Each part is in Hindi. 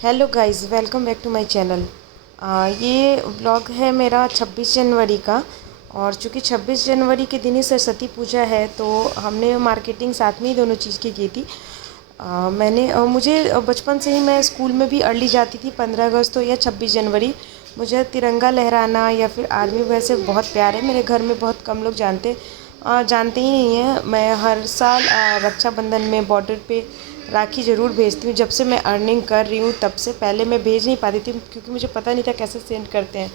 Hello guys, welcome back to my channel. ये व्लॉग है मेरा 26 जनवरी का। और चूँकि 26 जनवरी के दिन ही सरस्वती पूजा है तो हमने मार्केटिंग साथ में ही दोनों चीज़ की थी। मुझे बचपन से ही मैं स्कूल में भी अर्ली जाती थी। 15 अगस्त हो या 26 जनवरी, मुझे तिरंगा लहराना या फिर आर्मी वैसे बहुत प्यार है। मेरे घर में बहुत कम लोग जानते ही नहीं हैं। मैं हर साल रक्षाबंधन में बॉर्डर पे राखी ज़रूर भेजती हूँ। जब से मैं अर्निंग कर रही हूँ तब से, पहले मैं भेज नहीं पाती थी क्योंकि मुझे पता नहीं था कैसे सेंड करते हैं।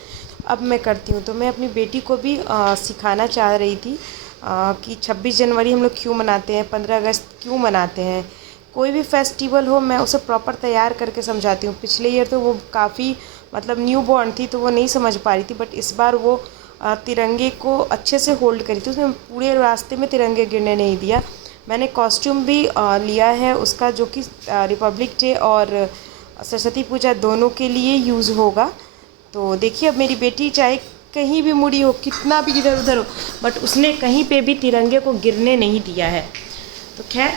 अब मैं करती हूँ। तो मैं अपनी बेटी को भी सिखाना चाह रही थी कि 26 जनवरी हम लोग क्यों मनाते हैं, 15 अगस्त क्यों मनाते हैं। कोई भी फेस्टिवल हो मैं उसे प्रॉपर तैयार करके समझाती हूँ। पिछले ईयर तो वो काफ़ी न्यू बॉर्न थी तो वो नहीं समझ पा रही थी, बट इस बार वो तिरंगे को अच्छे से होल्ड करी थी। उसने पूरे रास्ते में तिरंगे गिरने नहीं दिया। मैंने कॉस्ट्यूम भी लिया है उसका, जो कि रिपब्लिक डे और सरस्वती पूजा दोनों के लिए यूज़ होगा। तो देखिए, अब मेरी बेटी चाहे कहीं भी मुड़ी हो, कितना भी इधर उधर हो, बट उसने कहीं पे भी तिरंगे को गिरने नहीं दिया है। तो खैर,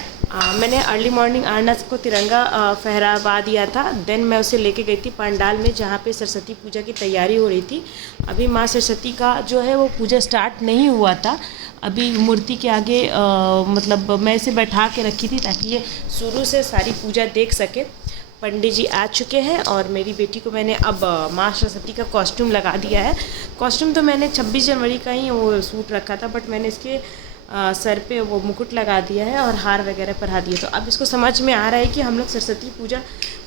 मैंने अर्ली मॉर्निंग आरनास को तिरंगा फहरावा दिया था। देन मैं उसे लेके गई थी पंडाल में जहाँ पे सरस्वती पूजा की तैयारी हो रही थी। अभी माँ सरस्वती का जो है वो पूजा स्टार्ट नहीं हुआ था। अभी मूर्ति के आगे मैं इसे बैठा के रखी थी ताकि ये शुरू से सारी पूजा देख सके। पंडित जी आ चुके हैं और मेरी बेटी को मैंने अब माँ सरस्वती का कॉस्ट्यूम लगा दिया है। कॉस्ट्यूम तो मैंने 26 जनवरी का ही वो सूट रखा था, बट मैंने इसके सर पे वो मुकुट लगा दिया है और हार वगैरह पहना दिए। तो अब इसको समझ में आ रहा है कि हम लोग सरस्वती पूजा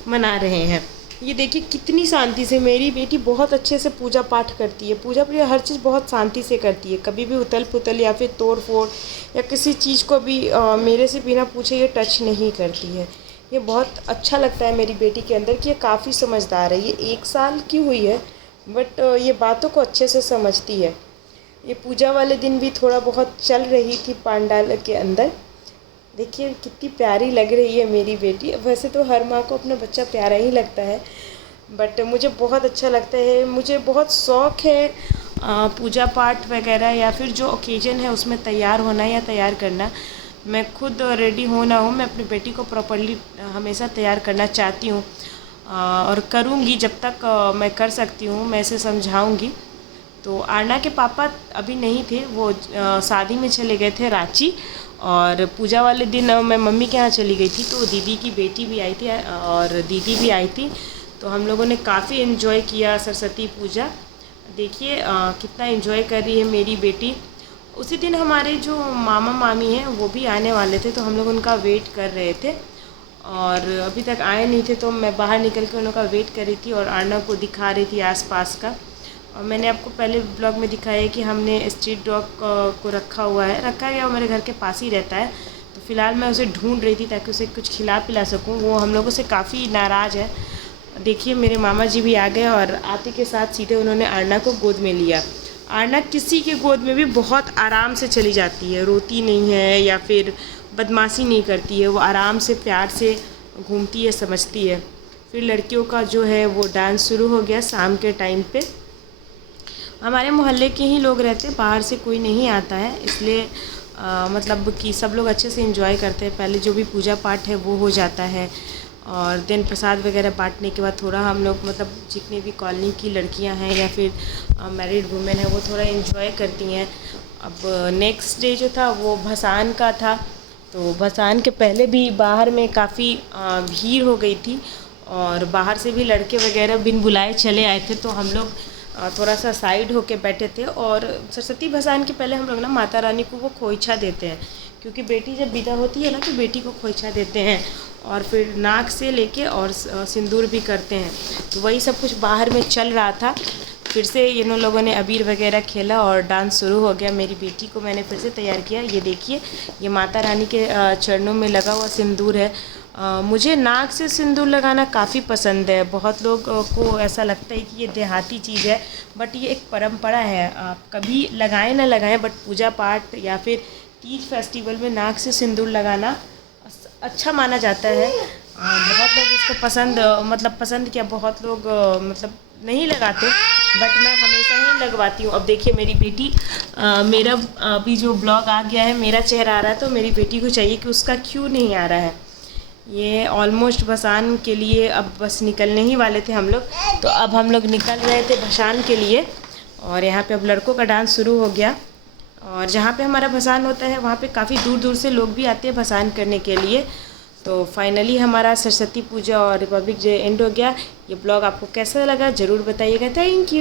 मना रहे हैं। ये देखिए कितनी शांति से मेरी बेटी बहुत अच्छे से पूजा पाठ करती है। पूजा पूजा हर चीज़ बहुत शांति से करती है। कभी भी उथल पुथल या फिर तोड़ फोड़ या किसी चीज़ को भी मेरे से बिना पूछे ये टच नहीं करती है। ये बहुत अच्छा लगता है मेरी बेटी के अंदर कि ये काफ़ी समझदार है। ये 1 साल की हुई है, बट ये बातों को अच्छे से समझती है। ये पूजा वाले दिन भी थोड़ा बहुत चल रही थी पंडाल के अंदर। देखिए कितनी प्यारी लग रही है मेरी बेटी। वैसे तो हर माँ को अपना बच्चा प्यारा ही लगता है, बट मुझे बहुत अच्छा लगता है। मुझे बहुत शौक़ है पूजा पाठ वगैरह या फिर जो ओकेजन है उसमें तैयार होना या तैयार करना। मैं खुद रेडी हो ना हूँ, मैं अपनी बेटी को प्रॉपर्ली हमेशा तैयार करना चाहती हूँ और करूँगी जब तक मैं कर सकती हूँ। मैं इसे समझाऊँगी। तो आरना के पापा अभी नहीं थे, वो शादी में चले गए थे रांची। और पूजा वाले दिन मैं मम्मी के यहाँ चली गई थी, तो दीदी की बेटी भी आई थी और दीदी भी आई थी। तो हम लोगों ने काफ़ी इन्जॉय किया सरस्वती पूजा। देखिए कितना इन्जॉय कर रही है मेरी बेटी। उसी दिन हमारे जो मामा मामी हैं वो भी आने वाले थे, तो हम लोग उनका वेट कर रहे थे और अभी तक आए नहीं थे। तो मैं बाहर निकल के उनका वेट कर रही थी और आरना को दिखा रही थी आसपास का। और मैंने आपको पहले ब्लॉग में दिखाया है कि हमने स्ट्रीट डॉग को रखा है, वो मेरे घर के पास ही रहता है। तो फ़िलहाल मैं उसे ढूंढ रही थी ताकि उसे कुछ खिला पिला सकूं। वो हम लोगों से काफ़ी नाराज़ है। देखिए मेरे मामा जी भी आ गए और आते के साथ सीधे उन्होंने आरना को गोद में लिया। आरना किसी के गोद में भी बहुत आराम से चली जाती है, रोती नहीं है या फिर बदमाशी नहीं करती है। वो आराम से प्यार से घूमती है, समझती है। फिर लड़कियों का जो है वो डांस शुरू हो गया शाम के टाइम पे। हमारे मोहल्ले के ही लोग रहते हैं, बाहर से कोई नहीं आता है, इसलिए कि सब लोग अच्छे से एंजॉय करते हैं। पहले जो भी पूजा पाठ है वो हो जाता है और दिन प्रसाद वगैरह बांटने के बाद थोड़ा हम लोग जितनी भी कॉलोनी की लड़कियां हैं या फिर मैरिड वुमेन है वो थोड़ा एंजॉय करती हैं। अब नेक्स्ट डे जो था वो भसान का था, तो भसान के पहले भी बाहर में काफ़ी भीड़ हो गई थी और बाहर से भी लड़के वगैरह बिन बुलाए चले आए थे। तो हम लोग थोड़ा सा साइड होके बैठे थे। और सरस्वती भसान के पहले हम लोग माता रानी को वो खोइछा देते हैं, क्योंकि बेटी जब विदा होती है ना तो बेटी को खोइछा देते हैं और फिर नाक से लेके और सिंदूर भी करते हैं। तो वही सब कुछ बाहर में चल रहा था। फिर से इन लोगों ने अबीर वगैरह खेला और डांस शुरू हो गया। मेरी बेटी को मैंने फिर से तैयार किया। ये देखिए, ये माता रानी के चरणों में लगा हुआ सिंदूर है। मुझे नाक से सिंदूर लगाना काफ़ी पसंद है। बहुत लोग को ऐसा लगता है कि ये देहाती चीज़ है, बट ये एक परंपरा है। आप कभी लगाएं ना लगाएं, बट पूजा पाठ या फिर तीज फेस्टिवल में नाक से सिंदूर लगाना अच्छा माना जाता है। बहुत लोग इसको पसंद किया, बहुत लोग नहीं लगाते, बट मैं हमेशा ही लगवाती हूँ। अब देखिए मेरी बेटी मेरा अभी जो ब्लॉग आ गया है, मेरा चेहरा आ रहा है, तो मेरी बेटी को चाहिए कि उसका क्यों नहीं आ रहा है। ये ऑलमोस्ट भसान के लिए अब बस निकलने ही वाले थे हम लोग, तो अब हम लोग निकल रहे थे भसान के लिए। और यहाँ पे अब लड़कों का डांस शुरू हो गया। और जहाँ पे हमारा भसान होता है वहाँ पे काफ़ी दूर दूर से लोग भी आते हैं भसान करने के लिए। तो फाइनली हमारा सरस्वती पूजा और रिपब्लिक डे एंड हो गया। ये ब्लॉग आपको कैसा लगा ज़रूर बताइएगा। Thank you.